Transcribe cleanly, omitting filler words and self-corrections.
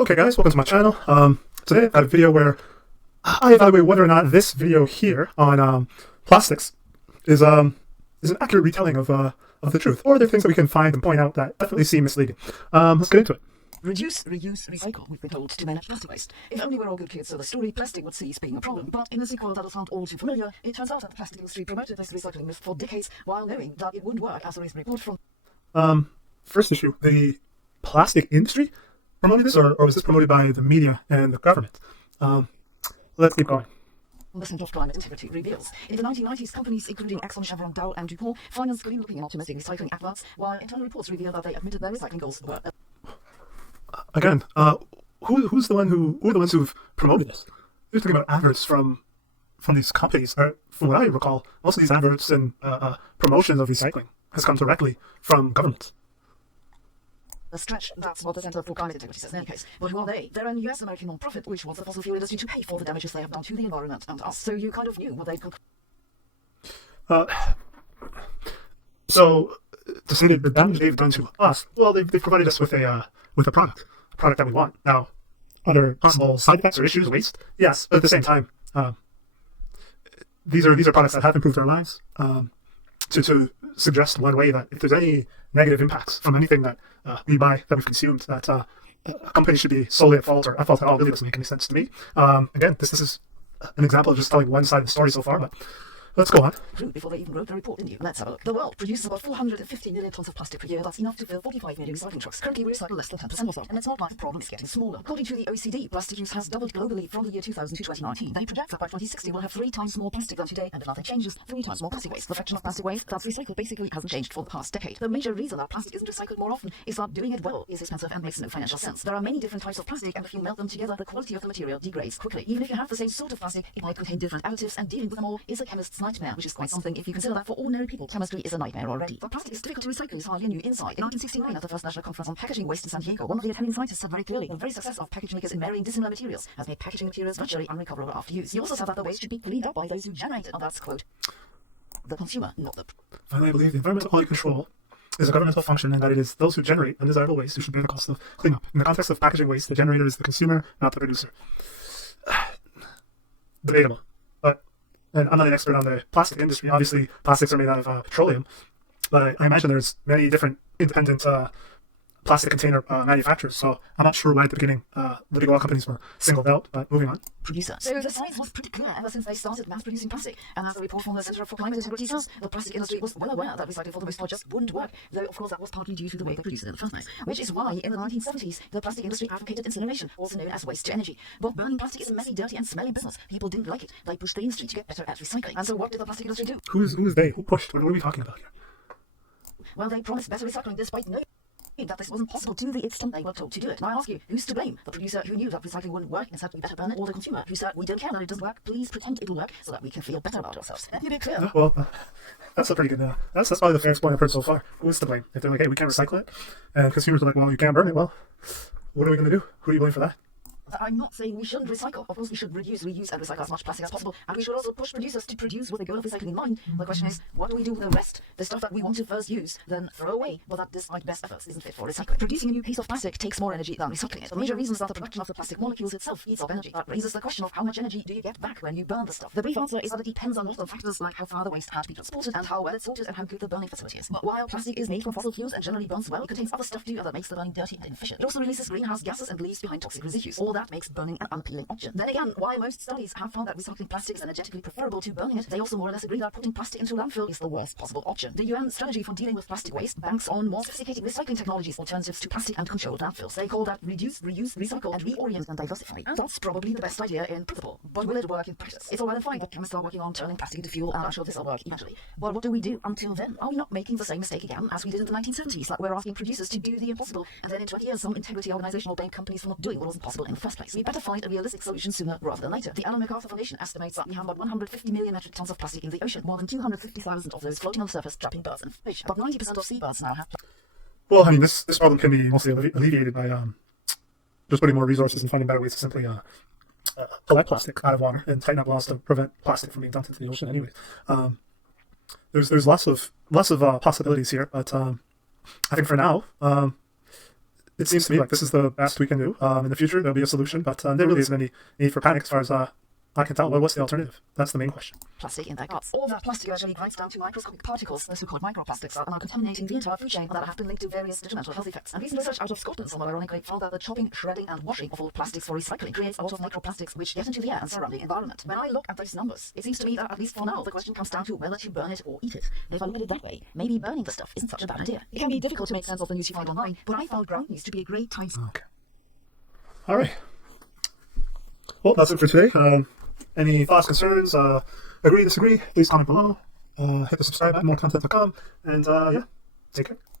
Okay guys, welcome to my channel. Today I've got a video where I evaluate whether or not this video here on plastics is an accurate retelling of the truth, or are there things that we can find and point out that definitely seem misleading. Let's get into it. Reduce, reuse, recycle, we've been told, to manage plastic waste. If only we're all good kids, so the story plastic would cease being a problem. But in a sequel that will sound all too familiar, it turns out that the plastic industry promoted this recycling myth for decades while knowing that it wouldn't work, as a recent report from... First issue, the plastic industry promoted this, or was this promoted by the media and the government? Let's keep going. The Center of Climate Integrity reveals. In the 1990s, companies including Exxon, Chevron, Dow, and DuPont financed green-looking and optimistic recycling adverts, while internal reports reveal that they admitted their recycling goals were... Again, who's the one who are the ones who've promoted this? You're talking about adverts from these companies. From what I recall, most of these adverts and promotions of recycling has come directly from governments. A stretch, that's what the Center for Climate Integrity says in any case. But who are they? They're an US American non-profit which wants the fossil fuel industry to pay for the damages they have done to the environment and us. So you kind of knew what they'd... So, to say that the damage they've done to us, well, they've provided us with a product that we want. Now, other possible side effects or issues, waste, yes, but at the same time, these are products that have improved our lives. To suggest one way that if there's any negative impacts from anything that we buy, that we've consumed, that a company should be solely at fault or at fault at all, really doesn't make any sense to me. Again, this is an example of just telling one side of the story so far, but let's go on. Before they even wrote the report, didn't you? Let's have a look. The world produces about 450 million tons of plastic per year. That's enough to fill 45 million recycling trucks. Currently, we recycle less than 10% of that. And it's not like the problem is getting smaller. According to the OECD, plastic use has doubled globally from the year 2000 to 2019. They project that by 2060 we'll have 3 times more plastic than today, and if nothing changes, 3 times more plastic waste. The fraction of plastic waste that's recycled basically hasn't changed for the past decade. The major reason that plastic isn't recycled more often is that doing it well is expensive and makes no financial sense. There are many different types of plastic, and if you melt them together, the quality of the material degrades quickly. Even if you have the same sort of plastic, it might contain different additives, and dealing with them all is a chemist's nightmare, which is quite something if you consider that for ordinary people, chemistry is a nightmare already. The plastic is difficult to recycle is hardly a new insight. In 1969, at the first National Conference on Packaging Waste in San Diego, one of the attending scientists said very clearly the very success of package makers in marrying dissimilar materials has made packaging materials virtually unrecoverable after use. He also said that the waste should be cleaned up by those who generate it, and that's, quote, the consumer, not the... Finally, I believe the environmental quality control is a governmental function, and that it is those who generate undesirable waste who should bear the cost of cleanup. In the context of packaging waste, the generator is the consumer, not the producer. Debatable. And I'm not an expert on the plastic industry. Obviously, plastics are made out of petroleum, but I imagine there's many different independent plastic container manufacturers, so I'm not sure why at the beginning the big oil companies were singled out, but moving on. Producer. So the science was pretty clear ever since they started mass-producing plastic, and as the report from the Center for Climate Integrity says, the plastic industry was well aware that recycling for the most part just wouldn't work, though of course that was partly due to the way they produced it in the first place, which is why in the 1970s the plastic industry advocated incineration, also known as waste to energy. But burning plastic is a messy, dirty and smelly business. People didn't like it. They pushed the industry to get better at recycling. And so what did the plastic industry do? Who's they? Who pushed? What are we talking about here? Well, they promised better recycling despite knowing that this wasn't possible to the extent they were told to do it. Now I ask you, who's to blame? The producer who knew that recycling wouldn't work and said we better burn it, or the consumer who said we don't care that it doesn't work, please pretend it'll work so that we can feel better about ourselves? Let me be clear. Well, that's a pretty good, that's probably the fairest point I've heard so far. Who's to blame? If they're like, hey, we can't recycle it, and consumers are like, well, you can't burn it, well, what are we going to do? Who do you blame for that? I'm not saying we shouldn't recycle. Of course we should reduce, reuse and recycle as much plastic as possible, and we should also push producers to produce with a goal of recycling in mind. The question is, what do we do with the rest? The stuff that we want to first use, then throw away, but that despite best efforts isn't fit for recycling. Producing a new piece of plastic takes more energy than recycling it. The major reason is that the production of the plastic molecules itself eats up energy. That raises the question of how much energy do you get back when you burn the stuff? The brief answer is that it depends on a lot of factors like how far the waste had to be transported and how well it's sorted and how good the burning facility is. But while plastic is made from fossil fuels and generally burns well, it contains other stuff too that makes the burning dirty and inefficient. It also releases greenhouse gases and leaves behind toxic residues. All that makes burning an unappealing option. Then again, while most studies have found that recycling plastic is energetically preferable to burning it, they also more or less agree that putting plastic into landfill is the worst possible option. The UN strategy for dealing with plastic waste banks on more sophisticated recycling technologies, alternatives to plastic and controlled landfills. They call that reduce, reuse, recycle, and reorient and diversify. And that's probably the best idea in principle, but will it work in practice? It's all well and fine that chemists are working on turning plastic into fuel, and I'm sure this will work eventually. But what do we do until then? Are we not making the same mistake again as we did in the 1970s? Like we're asking producers to do the impossible, and then in 20 years some integrity organization will blame companies for not doing what wasn't possible in the first place. We better find a realistic solution sooner rather than later. The Ellen MacArthur Foundation estimates that we have about 150 million metric tons of plastic in the ocean, more than 250,000 of those floating on the surface, trapping birds and fish. But 90% of seabirds now have... Well, I mean, this problem can be mostly alleviated by just putting more resources and finding better ways to simply collect plastic out of water and tighten up laws to prevent plastic from being dumped into the ocean anyway. There's lots of possibilities here, but I think for now, it seems to me like this is the best we can do. In the future, there'll be a solution, but there really isn't any need for panic as far as I can tell. What's the alternative? That's the main question. Plastic in their guts. All that plastic eventually grinds down to microscopic particles, the so-called microplastics, that are now contaminating the entire food chain that have been linked to various detrimental health effects. And recent research out of Scotland, somewhat ironically, found that the chopping, shredding, and washing of all plastics for recycling creates a lot of microplastics which get into the air and surrounding environment. When I look at those numbers, it seems to me that, at least for now, the question comes down to whether to burn it or eat it. If I look at it that way, maybe burning the stuff isn't such a bad idea. It can be difficult to make sense of the news you find online, but I found ground news to be a great time. Okay. All right. Well, that's it for today. Any thoughts, concerns, agree, disagree, please comment below. Hit the subscribe button, more content to come, and yeah, take care.